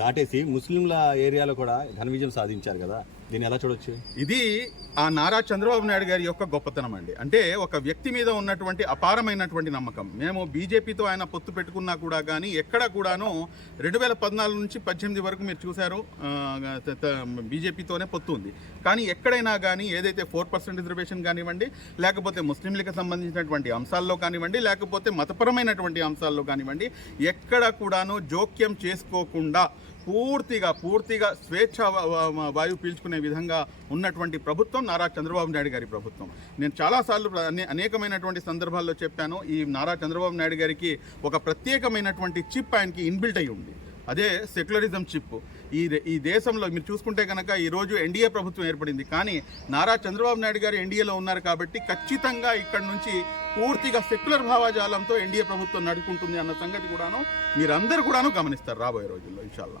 దాటేసి ముస్లింల ఏరియాలో కూడా ఘన విజయం సాధించారు కదా, దీన్ని ఎలా చూడొచ్చు? ఇది ఆ నారా చంద్రబాబు నాయుడు గారి యొక్క గొప్పతనం అండి. అంటే ఒక వ్యక్తి మీద ఉన్నటువంటి అపారమైనటువంటి నమ్మకం. మేము బీజేపీతో ఆయన పొత్తు పెట్టుకున్నా కూడా కానీ ఎక్కడ కూడాను 2014 నుంచి 18 వరకు మీరు చూశారు బీజేపీతోనే పొత్తు ఉంది. కానీ ఎక్కడైనా కానీ ఏదైతే 4% రిజర్వేషన్ కానివ్వండి, లేకపోతే ముస్లింలకు సంబంధించినటువంటి అంశాల్లో కానివ్వండి, లేకపోతే మతపరమైనటువంటి అంశాల్లో కానివ్వండి, ఎక్కడ కూడాను జోక్యం చేసుకోకుండా పూర్తిగా స్వేచ్ఛ వాయువు పీల్చుకునే విధంగా ఉన్నటువంటి ప్రభుత్వం నారా చంద్రబాబు నాయుడు గారి ప్రభుత్వం. నేను చాలాసార్లు అనేకమైనటువంటి సందర్భాల్లో చెప్పాను, ఈ నారా చంద్రబాబు నాయుడు గారికి ఒక ప్రత్యేకమైనటువంటి చిప్ ఆయనకి ఇన్బిల్ట్ అయి ఉంది. అదే సెక్యులరిజం చిప్. ఈ దేశంలో మీరు చూసుకుంటే కనుక ఈరోజు ఎన్డీఏ ప్రభుత్వం ఏర్పడింది, కానీ నారా చంద్రబాబు నాయుడు గారు ఎన్డీఏలో ఉన్నారు కాబట్టి ఖచ్చితంగా ఇక్కడ నుంచి పూర్తిగా సెక్యులర్ భావజాలంతో ఎన్డీఏ ప్రభుత్వం నడుచుకుంటుంది అన్న సంగతి కూడాను మీరందరూ కూడాను గమనిస్తారు రాబోయే రోజుల్లో ఇన్షాల్లా.